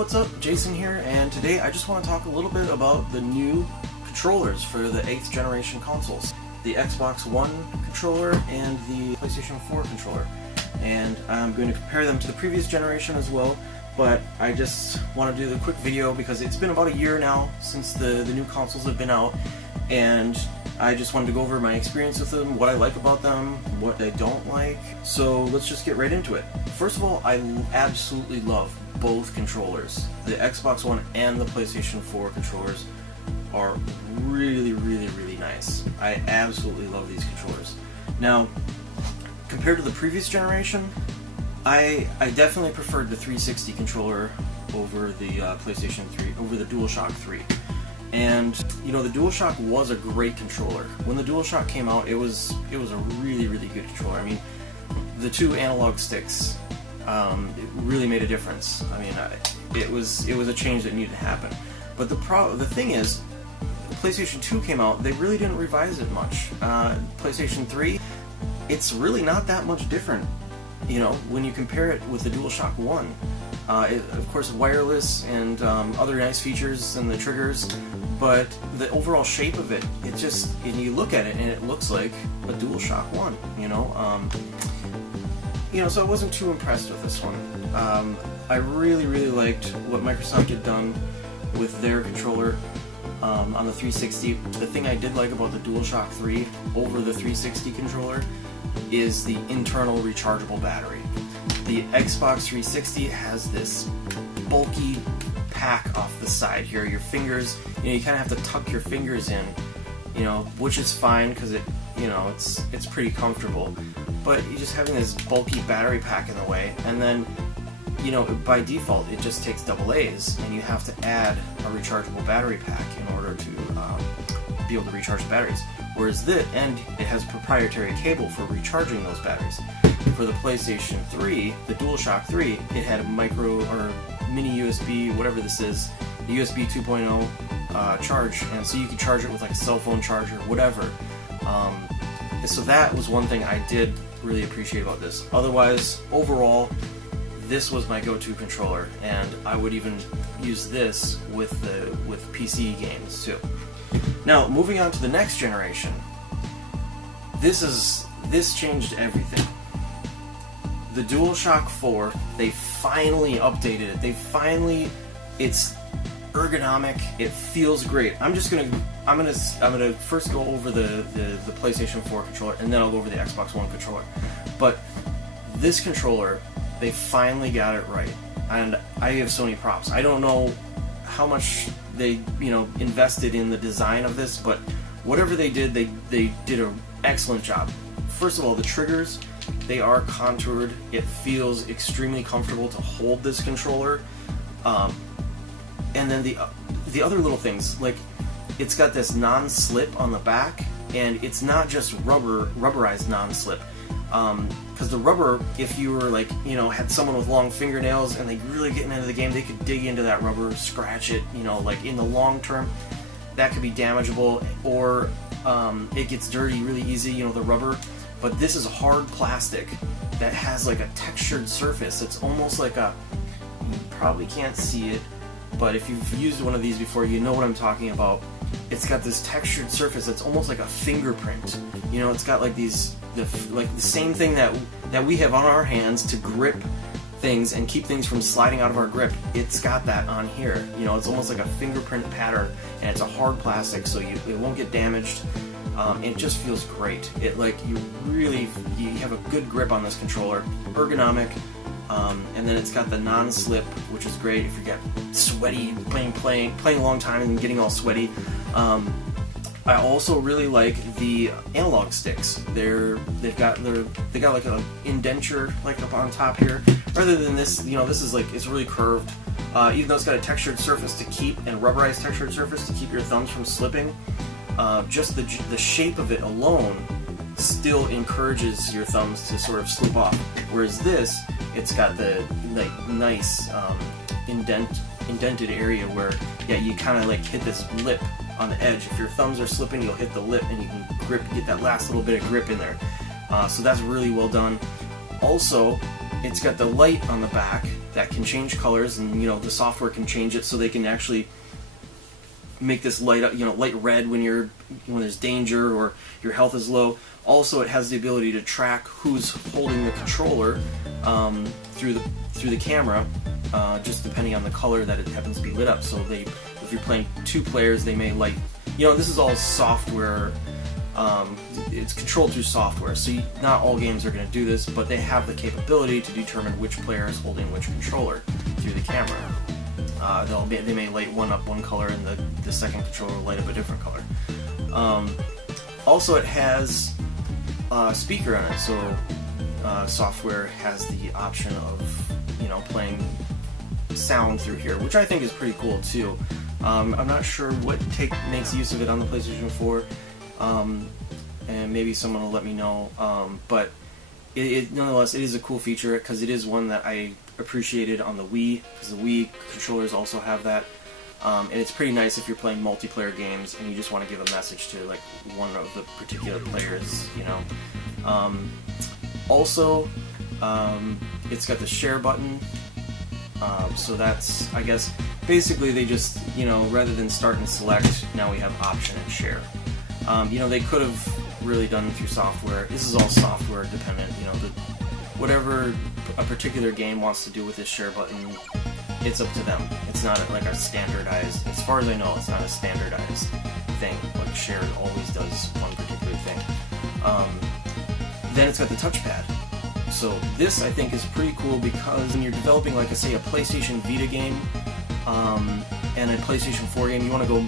what's up? Jason here, and today I just want to talk a little bit about the new controllers for the 8th generation consoles. The Xbox One controller and the PlayStation 4 controller. And I'm going to compare them to the previous generation as well, but I just want to do the quick video because it's been about a year now since the new consoles have been out, and I just wanted to go over my experience with them, what I like about them, what I don't like. So let's just get right into it. First of all, I absolutely love both controllers. The Xbox One and the PlayStation 4 controllers are really nice. I absolutely love these controllers. Now, compared to the previous generation, I definitely preferred the 360 controller over the PlayStation 3, over the DualShock 3. And you know, the DualShock was a great controller. When the DualShock came out, it was a really good controller. I mean, the two analog sticks, it really made a difference. I mean, it was a change that needed to happen. But the thing is, PlayStation 2 came out, they really didn't revise it much. PlayStation 3, it's really not that much different, you know, when you compare it with the DualShock 1. Of course, wireless and other nice features and the triggers, but the overall shape of it, and you look at it and it looks like a DualShock 1, you know? So I wasn't too impressed with this one. I really liked what Microsoft had done with their controller on the 360. The thing I did like about the DualShock 3 over the 360 controller is the internal rechargeable battery. The Xbox 360 has this bulky pack off the side here. Your fingers, you kind of have to tuck your fingers in, which is fine because it's pretty comfortable. But you're just having this bulky battery pack in the way, and then by default it just takes AA's, and you have to add a rechargeable battery pack in order to be able to recharge the batteries. Whereas it has proprietary cable for recharging those batteries. For the PlayStation 3, the DualShock 3, it had a micro or mini USB, whatever this is, the USB 2.0 charge, and so you could charge it with like a cell phone charger, whatever. So that was one thing I did really appreciate about this. Otherwise, overall, this was my go-to controller, and I would even use this with PC games too. Now, moving on to the next generation, this changed everything. The DualShock 4, they finally updated it. It's ergonomic. It feels great. I'm gonna first go over the PlayStation 4 controller, and then I'll go over the Xbox One controller. But this controller, they finally got it right, and I give Sony props. I don't know how much they invested in the design of this, but whatever they did, they did an excellent job. First of all, the triggers, they are contoured. It feels extremely comfortable to hold this controller. And then the other little things, like it's got this non-slip on the back, and it's not just rubberized non-slip. Because the rubber, if you were had someone with long fingernails and they really getting into the game, they could dig into that rubber, scratch it, like in the long term, that could be damageable, or it gets dirty really easy, the rubber. But this is hard plastic that has like a textured surface. It's almost like you probably can't see it, but if you've used one of these before, you know what I'm talking about. It's got this textured surface that's almost like a fingerprint. It's got like the same thing that we have on our hands to grip things and keep things from sliding out of our grip. It's got that on here. It's almost like a fingerprint pattern, and it's a hard plastic, so it won't get damaged. It just feels great. You have a good grip on this controller, ergonomic, and then it's got the non-slip, which is great if you get sweaty playing a long time and getting all sweaty. I also really like the analog sticks. They got like an indenture like up on top here. Rather than this, this is it's really curved. Even though it's got a textured surface to keep, and rubberized textured surface to keep your thumbs from slipping, just the shape of it alone still encourages your thumbs to sort of slip off. Whereas this, it's got the nice indented area where you kind of hit this lip on the edge. If your thumbs are slipping, you'll hit the lip and you can get that last little bit of grip in there. So that's really well done. Also, it's got the light on the back that can change colors, and the software can change it so they can actually make this light up, light red when there's danger or your health is low. Also, it has the ability to track who's holding the controller through the camera, just depending on the color that it happens to be lit up. So if you're playing 2 players, they may light. This is all software. It's controlled through software, so not all games are going to do this, but they have the capability to determine which player is holding which controller through the camera. They may light one up one color and the second controller will light up a different color. Also, it has a speaker on it, so software has the option of playing sound through here, which I think is pretty cool too. I'm not sure what makes use of it on the PlayStation 4, and maybe someone will let me know, but nonetheless, it is a cool feature because it is one that I appreciated on the Wii, because the Wii controllers also have that, and it's pretty nice if you're playing multiplayer games and you just want to give a message to like one of the particular players, Also, it's got the share button, so that's, I guess, basically they just, rather than start and select, now we have option and share. They could have really done it through software. This is all software dependent, whatever a particular game wants to do with this share button, it's up to them. It's not like a standardized, as far as I know, it's not a standardized thing, like share always does one particular thing. Then it's got the touchpad. So this, I think, is pretty cool because when you're developing, like, say, a PlayStation Vita game, and a PlayStation 4 game, you want to go,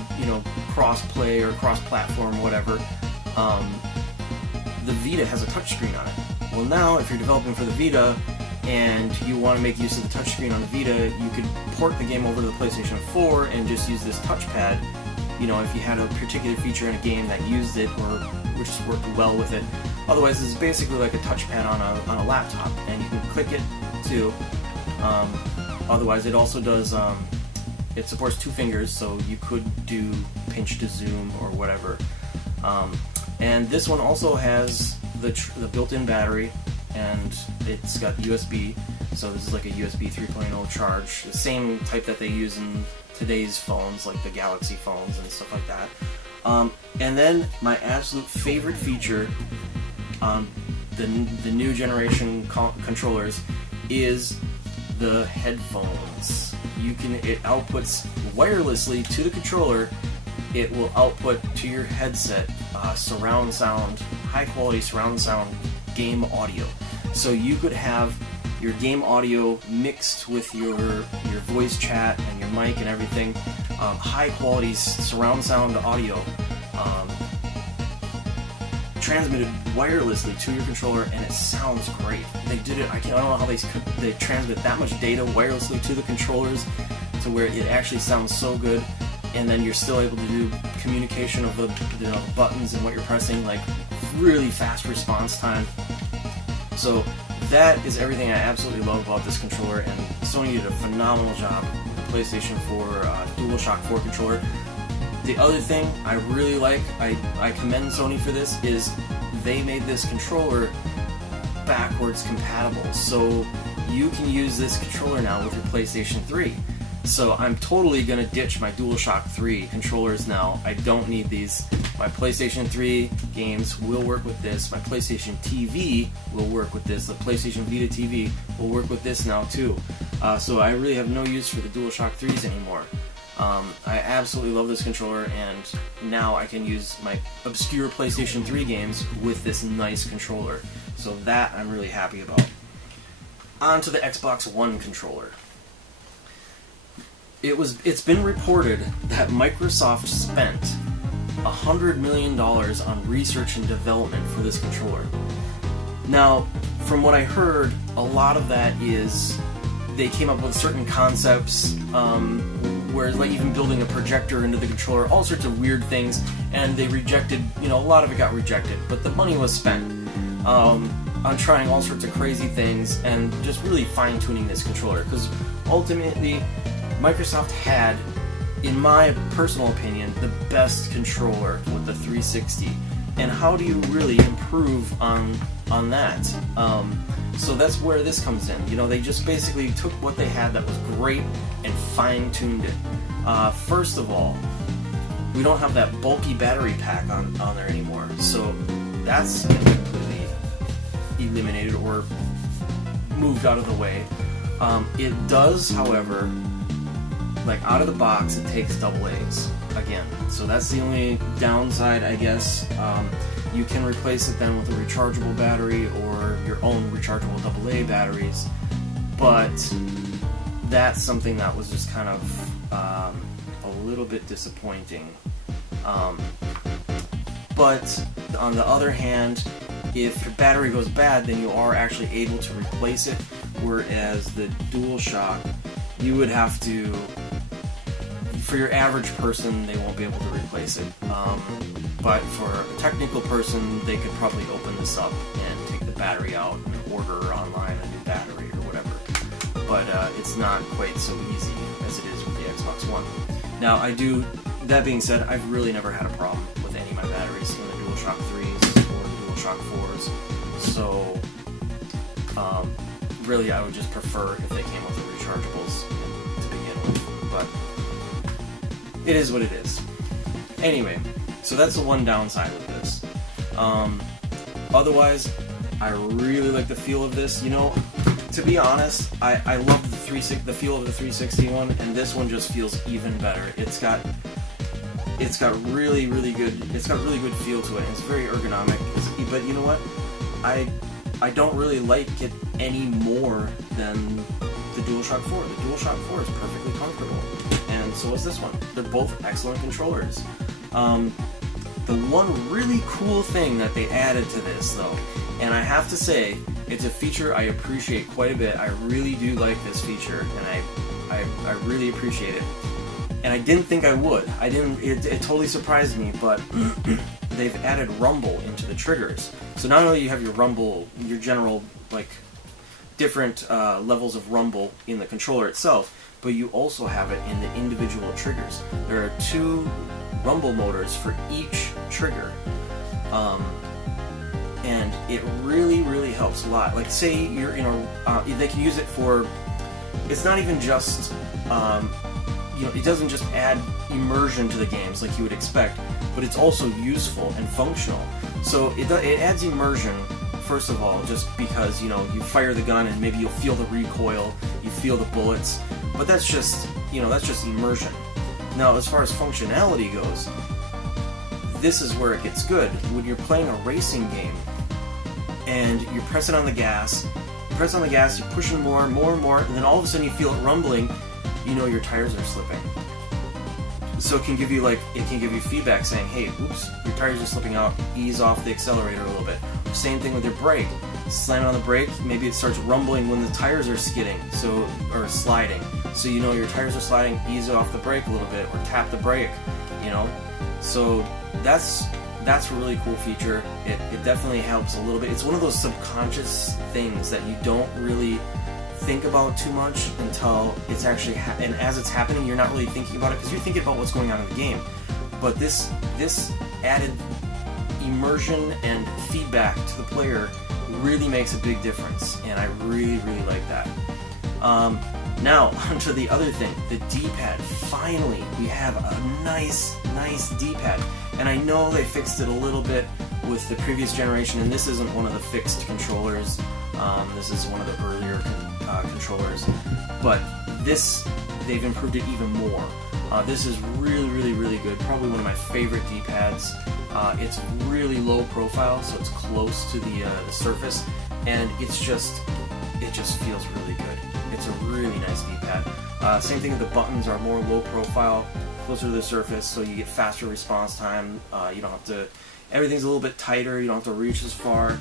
cross-play or cross-platform, whatever, the Vita has a touchscreen on it. Well, now, if you're developing for the Vita, and you want to make use of the touchscreen on the Vita, you could port the game over to the PlayStation 4 and just use this touchpad, if you had a particular feature in a game that used it, or which just worked well with it. Otherwise, this is basically like a touchpad on a laptop, and you can click it, too. Otherwise, it also does, it supports 2 fingers, so you could do pinch to zoom or whatever. And this one also has the built-in battery, and it's got USB, so this is like a USB 3.0 charge, the same type that they use in today's phones, like the Galaxy phones and stuff like that. And then my absolute favorite feature on the new generation controllers is the headphones. It outputs wirelessly to the controller. It will output to your headset surround sound, high quality surround sound game audio. So you could have your game audio mixed with your voice chat and your mic and everything, high quality surround sound audio, transmitted wirelessly to your controller, and it sounds great. They did it. I don't know how they transmit that much data wirelessly to the controllers to where it actually sounds so good, and then you're still able to do communication of the buttons and what you're pressing, like really fast response time. So that is everything I absolutely love about this controller, and Sony did a phenomenal job with the PlayStation 4 DualShock 4 controller. The other thing I really like, I commend Sony for this, is they made this controller backwards compatible. So you can use this controller now with your PlayStation 3. So I'm totally going to ditch my DualShock 3 controllers now. I don't need these. My PlayStation 3 games will work with this. My PlayStation TV will work with this. The PlayStation Vita TV will work with this now too. So I really have no use for the DualShock 3s anymore. I absolutely love this controller, and now I can use my obscure PlayStation 3 games with this nice controller. So that I'm really happy about. On to the Xbox One controller. It's been reported that Microsoft spent $100 million on research and development for this controller. Now, from what I heard, a lot of that is they came up with certain concepts, whereas like even building a projector into the controller, all sorts of weird things, and they rejected, a lot of it got rejected, but the money was spent on trying all sorts of crazy things and just really fine-tuning this controller, because ultimately Microsoft had, in my personal opinion, the best controller with the 360. And how do you really improve on on that. So that's where this comes in. You know, they just basically took what they had that was great and fine-tuned it. First of all, we don't have that bulky battery pack on there anymore, so that's completely eliminated or moved out of the way. It does, however, like out of the box, it takes AA's again, so that's the only downside, I guess. You can replace it then with a rechargeable battery or your own rechargeable AA batteries, but that's something that was just kind of a little bit disappointing. But on the other hand, if your battery goes bad, then you are actually able to replace it, whereas the DualShock, you would have to, for your average person, they won't be able to replace it. But for a technical person, they could probably open this up and take the battery out and order online a new battery or whatever. But it's not quite so easy as it is with the Xbox One. Now, that being said, I've really never had a problem with any of my batteries in the DualShock 3s or the DualShock 4s. So, really, I would just prefer if they came with the rechargeables to begin with. But it is what it is. Anyway, so that's the one downside with this. Otherwise, I really like the feel of this. You know, to be honest, I love the feel of the 360 one, and this one just feels even better. It's got really good feel to it, and it's very ergonomic. But you know what? I don't really like it any more than the DualShock 4. The DualShock 4 is perfectly comfortable, and so is this one. They're both excellent controllers. The one really cool thing that they added to this, though, and I have to say, it's a feature I appreciate quite a bit. I really do like this feature, and I really appreciate it. And I didn't think I would. It totally surprised me, but they've added rumble into the triggers. So not only do you have your rumble, your general, like, different levels of rumble in the controller itself, but you also have it in the individual triggers. There are 2 rumble motors for each trigger. And it really helps a lot. Like, say you're in a, they can use it for, it's not even just, you know, it doesn't just add immersion to the games like you would expect, but it's also useful and functional. So it adds immersion, first of all, just because, you know, you fire the gun and maybe you'll feel the recoil, you feel the bullets, but that's just, you know, that's just immersion. Now, as far as functionality goes, this is where it gets good. When you're playing a racing game and you're pressing on the gas, you're pushing more and more, and then all of a sudden you feel it rumbling, you know your tires are slipping. So it can give you feedback saying, hey, oops, your tires are slipping out, ease off the accelerator a little bit. Same thing with your brake. Slam on the brake, maybe it starts rumbling when the tires are skidding, or sliding. So you know your tires are sliding, ease off the brake a little bit, or tap the brake, you know. So that's a really cool feature. It definitely helps a little bit. It's one of those subconscious things that you don't really think about too much until it's actually and as it's happening, you're not really thinking about it because you're thinking about what's going on in the game. But this added immersion and feedback to the player really makes a big difference, and I really like that. Now onto the other thing, the D-pad. Finally, we have a nice D-pad, and I know they fixed it a little bit with the previous generation, and this isn't one of the fixed controllers. This is one of the earlier controllers, but they've improved it even more. This is really good. Probably one of my favorite D-pads. It's really low profile, so it's close to the surface, and it just feels really good. It's a really nice D-pad. Same thing with the buttons are more low profile, closer to the surface, so you get faster response time. You don't have to. Everything's a little bit tighter. You don't have to reach as far.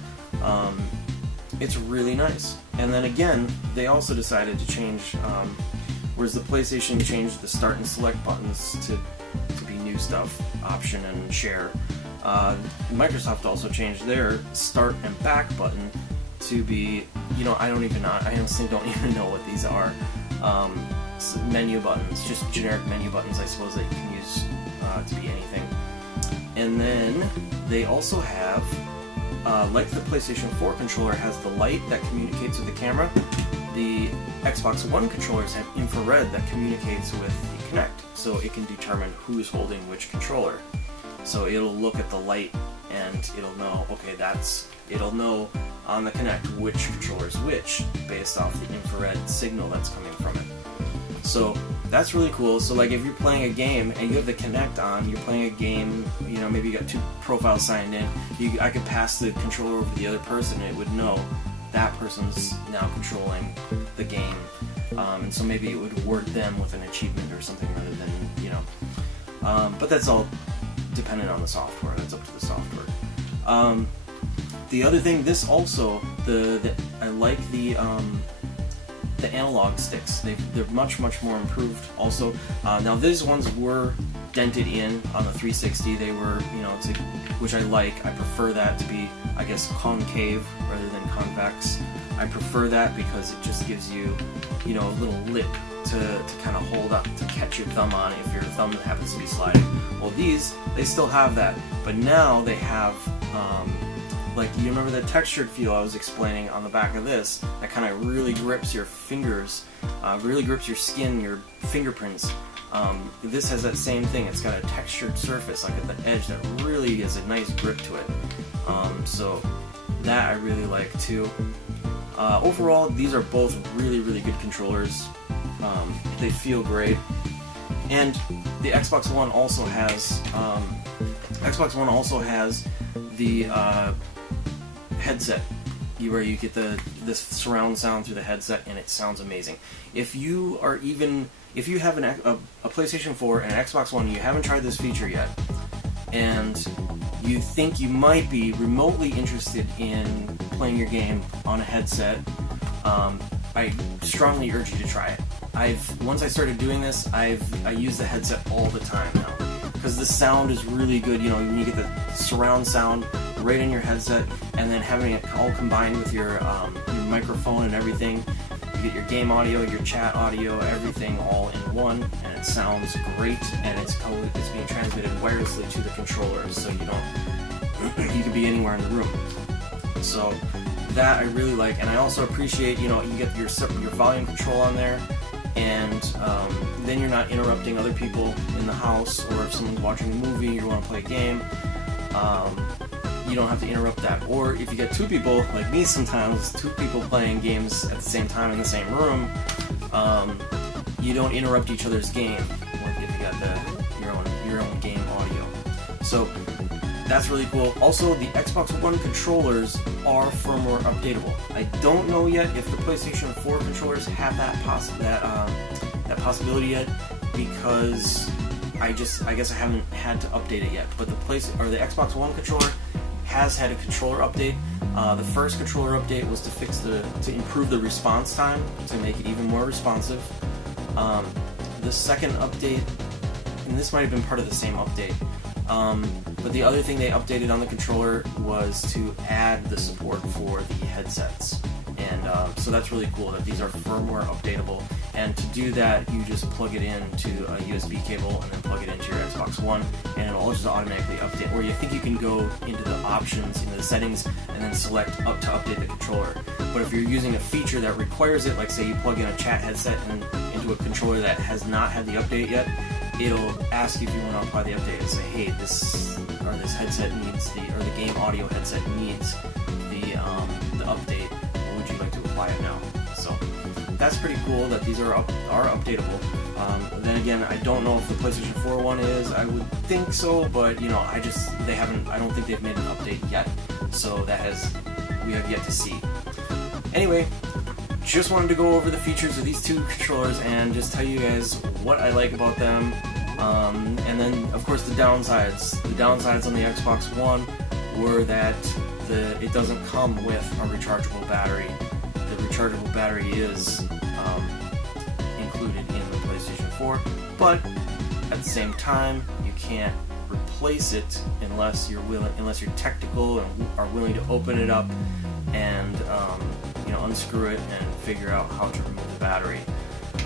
It's really nice. And then again, they also decided to change, whereas the PlayStation changed the start and select buttons to be new stuff, option and share. Microsoft also changed their start and back button to be, you know, I honestly don't even know what these are. Menu buttons, just generic menu buttons, I suppose, that you can use to be anything. And then they also have like the PlayStation 4 controller has the light that communicates with the camera, the Xbox One controllers have infrared that communicates with the Kinect, so it can determine who's holding which controller. So it'll look at the light and it'll know, okay, it'll know on the Kinect which controller is which based off the infrared signal that's coming from it. So that's really cool. So like if you're playing a game and you have the Kinect on, you're playing a game, you know, maybe you got 2 profiles signed in, I could pass the controller over to the other person and it would know that person's now controlling the game. And so maybe it would award them with an achievement or something rather than, you know. But that's all dependent on the software. That's up to the software. The other thing, this also, I like the analog sticks. They're much more improved. Also, now these ones were dented in on the 360. They were, you know, which I like. I prefer that to be, I guess, concave rather than convex. I prefer that because it just gives you, you know, a little lip to kind of hold up, to catch your thumb on if your thumb happens to be sliding. Well, these, they still have that, but now they have, like, you remember the textured feel I was explaining on the back of this, that kind of really grips your fingers, really grips your skin, your fingerprints. This has that same thing. It's got a textured surface, like at the edge, that really is a nice grip to it. So that I really like too. Overall, these are both really good controllers. They feel great, and the Xbox One also has the headset, where you get this surround sound through the headset, and it sounds amazing. If you have a PlayStation 4 and an Xbox One, and you haven't tried this feature yet, and you think you might be remotely interested in playing your game on a headset, I strongly urge you to try it. Once I started doing this, I use the headset all the time now, because the sound is really good. You know, you get the surround sound right in your headset, and then having it all combined with your microphone and everything. You get your game audio, your chat audio, everything all in one, and it sounds great. And it's being transmitted wirelessly to the controller, so you can be anywhere in the room. So that I really like, and I also appreciate, you know, you get your volume control on there, and then you're not interrupting other people in the house, or if someone's watching a movie and you want to play a game, you don't have to interrupt that. Or if you get 2 people, like me sometimes, 2 people playing games at the same time in the same room, you don't interrupt each other's game, like if you got your own game audio. So that's really cool. Also, the Xbox One controllers are firmware updatable. I don't know yet if the PlayStation 4 controllers have that possibility yet, because I guess I haven't had to update it yet. But the Xbox One controller has had a controller update. The first controller update was to improve the response time, to make it even more responsive. The second update, and this might have been part of the same update, but the other thing they updated on the controller was to add the support for the headsets. And so that's really cool that these are firmware updatable. And to do that, you just plug it into a USB cable and then plug it into your Xbox One, and it'll just automatically update. Or you think you can go into the options, into the settings, and then select to update the controller. But if you're using a feature that requires it, like say you plug in a chat headset and into a controller that has not had the update yet, it'll ask you if you want to apply the update and say, hey, this headset needs the game audio headset needs the update. Would you like to apply it now? So that's pretty cool that these are updatable. Then again, I don't know if the PlayStation 4 one is. I would think so, but you know, I don't think they've made an update yet. So we have yet to see. Anyway, just wanted to go over the features of these 2 controllers and just tell you guys what I like about them. And then, of course, the downsides. The downsides on the Xbox One were that it doesn't come with a rechargeable battery. The rechargeable battery is included in the PlayStation 4, but at the same time, you can't replace it unless you're technical and are willing to open it up and unscrew it and figure out how to remove the battery.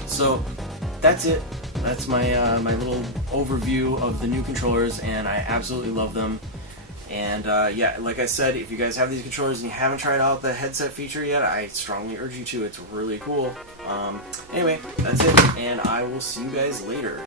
So that's it. That's my my little overview of the new controllers, and I absolutely love them. And yeah, like I said, if you guys have these controllers and you haven't tried out the headset feature yet, I strongly urge you to. It's really cool. Anyway, that's it, and I will see you guys later.